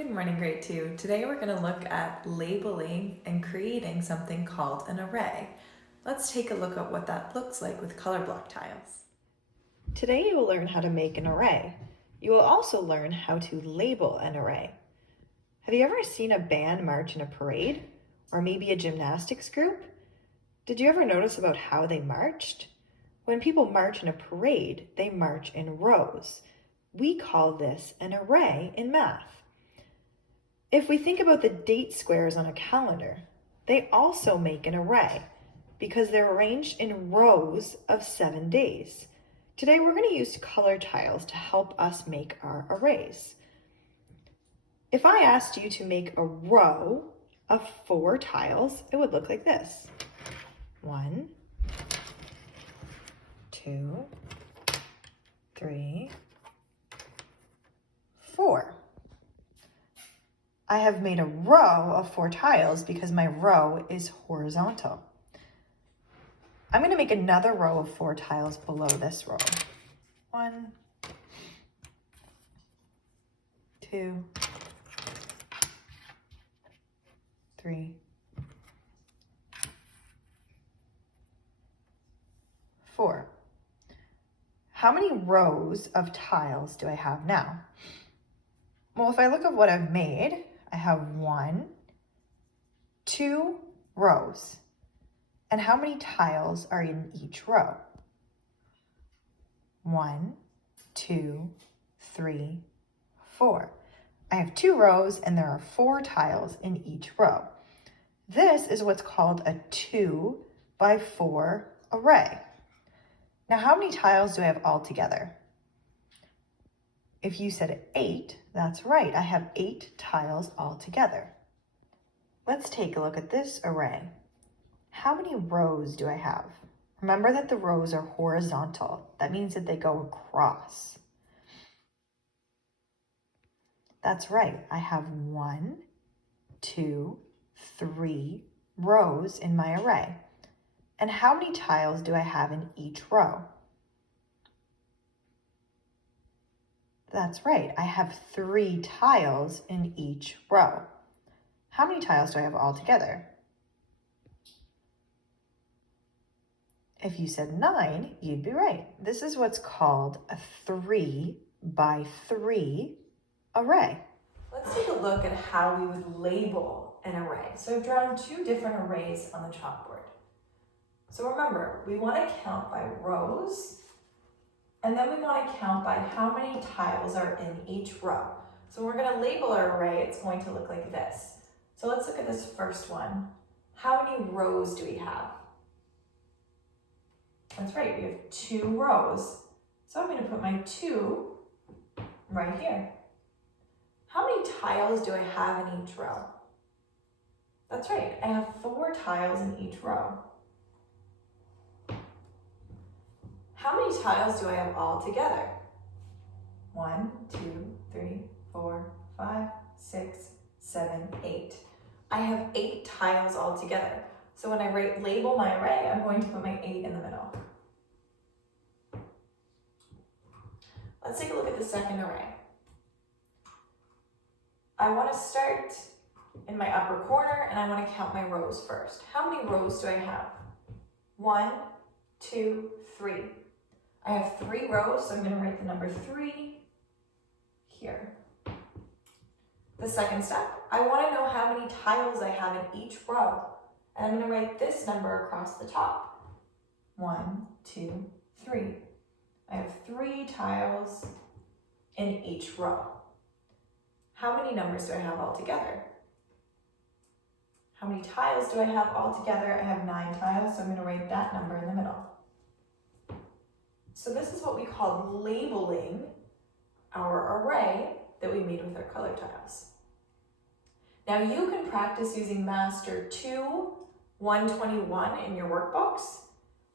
Good morning, grade 2. Today we're going to look at labeling and creating something called an array. Let's take a look at what that looks like with color block tiles. Today you will learn how to make an array. You will also learn how to label an array. Have you ever seen a band march in a parade? Or maybe a gymnastics group? Did you ever notice about how they marched? When people march in a parade, they march in rows. We call this an array in math. If we think about the date squares on a calendar, they also make an array because they're arranged in rows of 7 days. Today we're going to use color tiles to help us make our arrays. If I asked you to make a row of 4 tiles, it would look like this. 1, 2, 3, 4. I have made a row of 4 tiles because my row is horizontal. I'm going to make another row of 4 tiles below this row. 1, 2, 3, 4. How many rows of tiles do I have now? Well, if I look at what I've made, I have 1, 2 rows. And how many tiles are in each row? 1, 2, 3, 4. I have 2 rows and there are 4 tiles in each row. This is what's called a 2 by 4 array. Now, how many tiles do I have all together? If you said 8, that's right, I have 8 tiles all together. Let's take a look at this array. How many rows do I have? Remember that the rows are horizontal. That means that they go across. That's right, I have 1, 2, 3 rows in my array. And how many tiles do I have in each row? That's right, I have 3 tiles in each row. How many tiles do I have all together? If you said 9, you'd be right. This is what's called a 3 by 3 array. Let's take a look at how we would label an array. So I've drawn 2 different arrays on the chalkboard. So remember, we want to count by rows, and then we want to count by how many tiles are in each row. So we're going to label our array. It's going to look like this. So let's look at this first one. How many rows do we have? That's right, we have 2 rows. So I'm going to put my 2 right here. How many tiles do I have in each row? That's right, I have 4 tiles in each row. How many tiles do I have all together? 1, 2, 3, 4, 5, 6, 7, 8. I have 8 tiles all together. So when I label my array, I'm going to put my 8 in the middle. Let's take a look at the second array. I want to start in my upper corner and I want to count my rows first. How many rows do I have? 1, 2, 3. I have 3 rows, so I'm going to write the number 3 here. The second step, I want to know how many tiles I have in each row. And I'm going to write this number across the top. 1, 2, 3. I have 3 tiles in each row. How many numbers do I have all together? How many tiles do I have all together? I have 9 tiles, so I'm going to write that number in the middle. So this is what we call labeling our array that we made with our color tiles. Now you can practice using Master 2, 121 in your workbooks.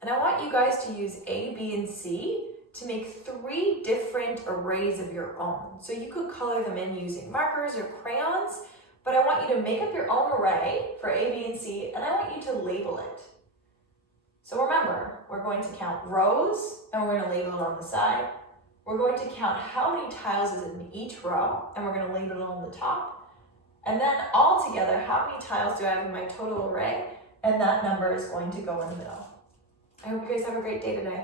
And I want you guys to use A, B, and C to make 3 different arrays of your own. So you could color them in using markers or crayons, but I want you to make up your own array for A, B, and C, and I want you to label it. So remember, we're going to count rows, and we're going to label it on the side. We're going to count how many tiles is in each row, and we're going to label it on the top. And then all together, how many tiles do I have in my total array? And that number is going to go in the middle. I hope you guys have a great day today.